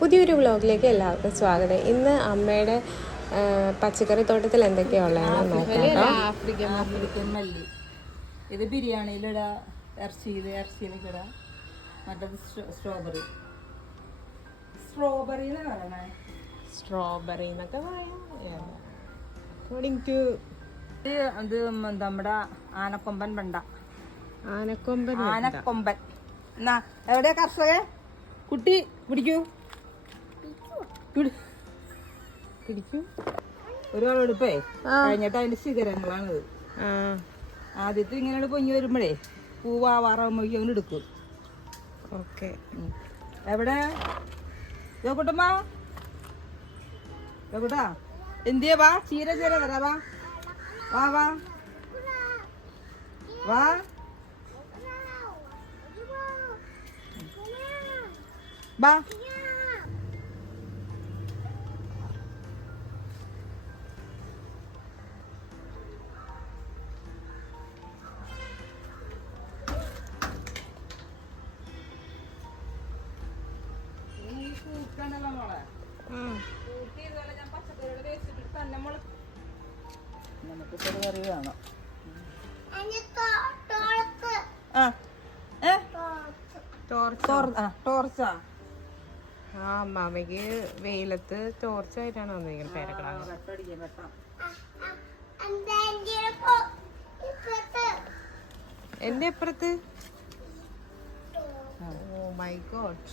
പുതിയൊരു വ്ലോഗിലേക്ക് എല്ലാവർക്കും സ്വാഗതം. ഇന്ന് അമ്മയുടെ പച്ചക്കറി തോട്ടത്തിൽ എന്തൊക്കെയാ ഉള്ളതെന്ന് നോക്കാം കേട്ടോ. ആഫ്രിക്കൻ മല്ലി. ഇത് ബിരിയാണിയിലിടാ ഇറച്ചിയിൽ ഇറച്ചിയിലേക്ക് ഇടാം. മറ്റത് സ്ട്രോബെറി സ്ട്രോബെറി. എന്നാ പറയണേ? സ്ട്രോബെറി എന്നൊക്കെ പറയാം. അക്കോർഡിംഗ് ടു നമ്മുടെ ആനക്കൊമ്പൻ വെണ്ട. ആനക്കൊമ്പൻ ആനക്കൊമ്പൻ. എന്നാ എവിടെയാ കർഷകൻ? കുട്ടി പിടിക്കൂ. പിടി- പിടിക്കും ഒരാളെടുപ്പേ കഴിഞ്ഞിട്ട് അതിന്റെ ശിഖരങ്ങളാണിത്. ആദ്യത്തെ ഇങ്ങനെ പൊങ്ങി വരുമ്പോഴേ പൂവാവാറാകുമ്പോഴേക്കും അവൻ എടുക്കും. ഓക്കെ. എവിടെ? യോക്കുട്ടമ്മ യോക്കുട്ടാ എന്തിയാ വാ? ചീര ചീര വരാ വാ. വാ വാ. വാ. വാ. നമുക്ക് ചെറുകറി വേണം ആ ഏ ടോർച്ച് ടോർ- ആ അമ്മാമയ്ക്ക് വെയിലത്ത് ടോർച്ചായിട്ടാണ് വന്നിരിക്കുന്നത് വെട്ടാം എന്റെ അപ്പുറത്ത്? ഓ മൈ ഗോഡ്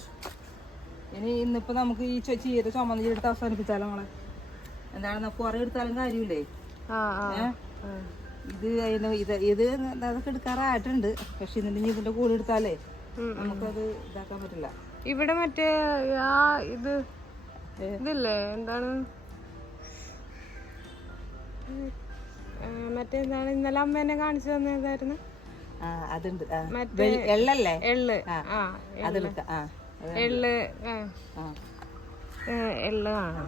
ഇനി ഇന്നിപ്പോ നമുക്ക് ഈ ചീര ചുമന്ന ചീരെടുത്ത് അവസാനിപ്പിച്ചാലോ മോളെ? എന്താണ് കുറെ എടുത്താലും കാര്യമില്ലേ. ഇത് അതിന് ഇത് ഇത് അതൊക്കെ എടുക്കാറായിട്ടുണ്ട്. പക്ഷെ ഇതിന്റെ ഇനി ഇതിന്റെ കൂടെ എടുത്താലേ നമുക്കത് ഇതാക്കാൻ പറ്റില്ല. ഇവിടെ മറ്റേ ആ ഇത് ഇതില്ലേ? എന്താണ്? മറ്റേ എന്താണ്? ഇന്നലെ അമ്മ എന്നെ കാണിച്ചു തന്നതായിരുന്നു അതുണ്ട്. എള്ളല്ലേ? എള്ള്. ആ. അതെടുക്കാം. ആ. എള്ള് എള്ള് കാണാം.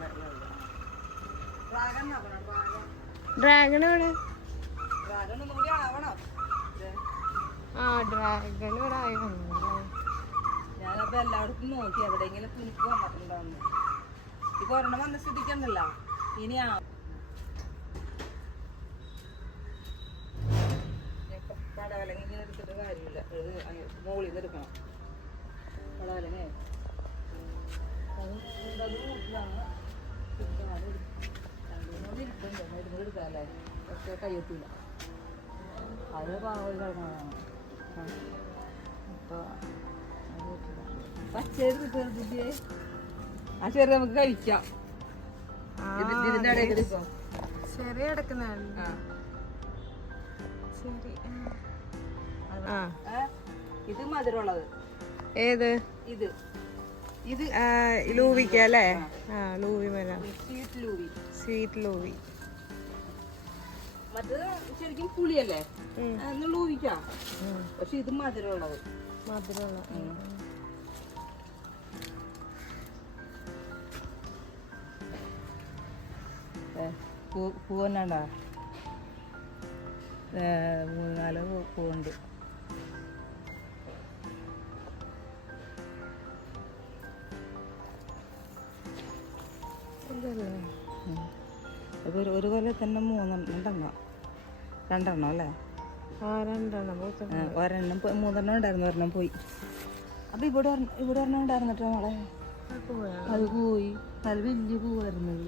ഡ്രാഗൺ ഇവിടെ ആ ഡ്രാഗൺ ഇവിടെ ആയി എല്ലായിടത്തും നോക്കി എവിടെയെങ്കിലും കുനിക്ക് വന്ന ഇനി ആ പടവലങ്ങ എടുത്തിട്ട് കാര്യമില്ല. മുകളിൽ നിന്ന് എടുക്കണം. എടുക്കാല്ലേ? പക്ഷേ കയ്യെത്തില്ല അത് പാവം അപ്പോൾ കിട്ടുന്നില്ലേ ആ ചെറിയ നമുക്ക് കഴിക്കാം. ഇതിന്റെ ഇടയിൽ ചെറിയ കിടക്കുന്നതാണ് ഇത് മധുരമുള്ളത്. ഏത്? ഇത്. ഇത് ലൂവിക്ക അല്ലേ? ആ. ലൂവി മല. സ്വീറ്റ് ലൂവി. സ്വീറ്റ് ലൂവി. മറ്റേത് ശരിക്കും പുളിയല്ലേ? പക്ഷെ ഇത് മധുരമുള്ളത്. മധുരമുള്ള. ഏ, പൂ പൂ തന്നെ ഉണ്ടോ ഏ, മൂന്ന് നാല് പൂ- പൂവുണ്ട്. ഇത് ഒരു ഒരു കൊല്ലം തന്നെ മൂന്നെണ്ണം രണ്ടെണ്ണം. രണ്ടെണ്ണം അല്ലേ? ഒരെണ്ണം മൂന്നെണ്ണം ഉണ്ടായിരുന്നു ഒരെണ്ണം പോയി. അപ്പൊ ഇവിടെ ഇവിടെ ഒരെണ്ണം ഉണ്ടായിരുന്നിട്ടോ മോളെ? അത് പോയി. അത് വലിയ പൂവായിരുന്നത്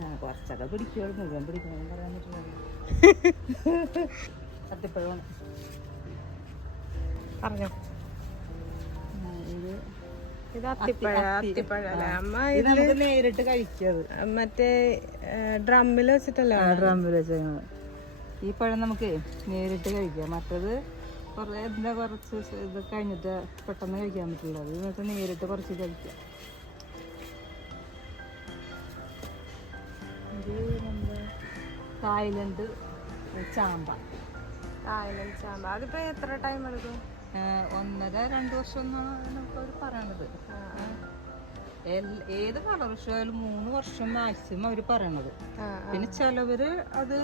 ആ കുറച്ചൊക്കെ പിടിക്കുള്ളൂ മുഴുവൻ പിടിക്കണം പറയാൻ പറ്റില്ല. സത്യപ്പഴമാണ് പറഞ്ഞോ. ഇത് അത്തിപ്പഴ അത്തിപ്പഴ. അല്ലേ? അമ്മ ഇത് നമുക്ക് നേരിട്ട് കഴിക്കത് മറ്റേ ഡ്രമ്മിൽ വെച്ചിട്ടല്ലേ ഡ്രമ്മിൽ വെച്ചാൽ ഈ പഴം നമുക്ക് നേരിട്ട് കഴിക്കാം. മറ്റത് കുറേ എന്താ കുറച്ച് ഇത് കഴിഞ്ഞിട്ട് പെട്ടെന്ന് കഴിക്കാൻ പറ്റില്ല. അത് നമുക്ക് നേരിട്ട് കുറച്ച് കഴിക്കാം. ഇത് നമ്മുടെ തായ്ലൻഡ് ചാമ്പ. തായ്ലൻഡ് ചാമ്പ. അതിപ്പോ എത്ര ടൈം എടുക്കും? ഒന്നര രണ്ട് വർഷം എന്നാണ് അവർ പറയണത്. ഏത് കളർ കളർഷായാലും മൂന്ന് വർഷം മാക്സിമം അവർ പറയണത്. പിന്നെ ചിലവര് അത്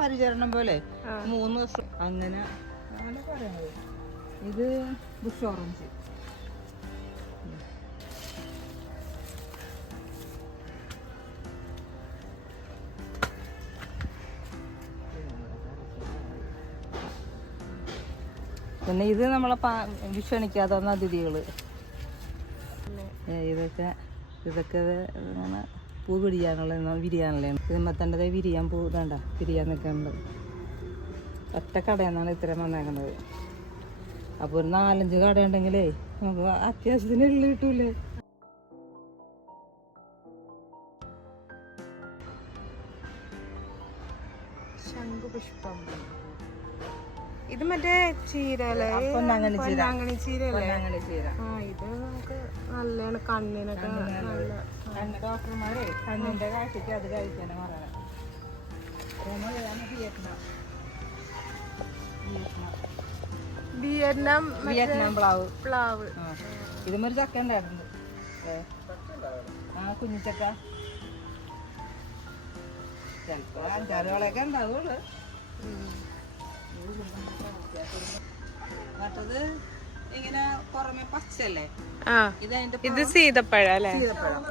പരിചരണം പോലെ മൂന്ന് വർഷം അങ്ങനെ അങ്ങനെ പറയണത്. ഇത് ബുഷ് ഓറഞ്ച്. പിന്നെ ഇത് നമ്മളെ പാ വിഷണിക്കാതെ വന്ന അതിഥികൾ ഇതൊക്കെ ഇതൊക്കെ ഇങ്ങനെ പൂ പിടിയാനുള്ള വിരിയാനുള്ള ഇതുമ്പോൾ തന്നെ വിരിയാൻ പൂ വേണ്ട വിരിയാൻ നിൽക്കുന്നുണ്ട് ഒറ്റ കടയിൽ ഇത്രയും വന്നേക്കുന്നത്. അപ്പോൾ ഒരു നാലഞ്ച് കട ഉണ്ടെങ്കിലേ നമുക്ക് അത്യാവശ്യത്തിന് ഉള്ളിൽ കിട്ടൂലേ? ശംഖുപുഷ്പം. ഇത് മറ്റേ ചീര അല്ലേ പൊന്നാങ്കണ്ണി ചീര. പൊന്നാങ്കണി ചീര. ആ ഇത് നമുക്ക് നല്ലതാണ് കണ്ണിനൊക്കെ നല്ല കണ്ണ് ഡോക്ടർമാരെ കണ്ണിന്റെ കാഴ്ചക്ക് അത് കഴിക്കാനും പറയണം. നമ്മൾ വിയറ്റ്നാം? വിയറ്റ്നാം. പ്ലാവ്. പ്ലാവ്. ആ ഇതുമൊരു ചക്ക ഉണ്ടായിരുന്നു. ആ കുഞ്ഞിച്ചക്ക ചിലപ്പോ അഞ്ചാറ് വളയൊക്കെ ഉണ്ടാവുള്ളു. മറ്റത് ഇങ്ങനെ പുറമെ പച്ചല്ലേ ഇത് സീതപ്പഴം അല്ലേ? സീതപ്പഴം.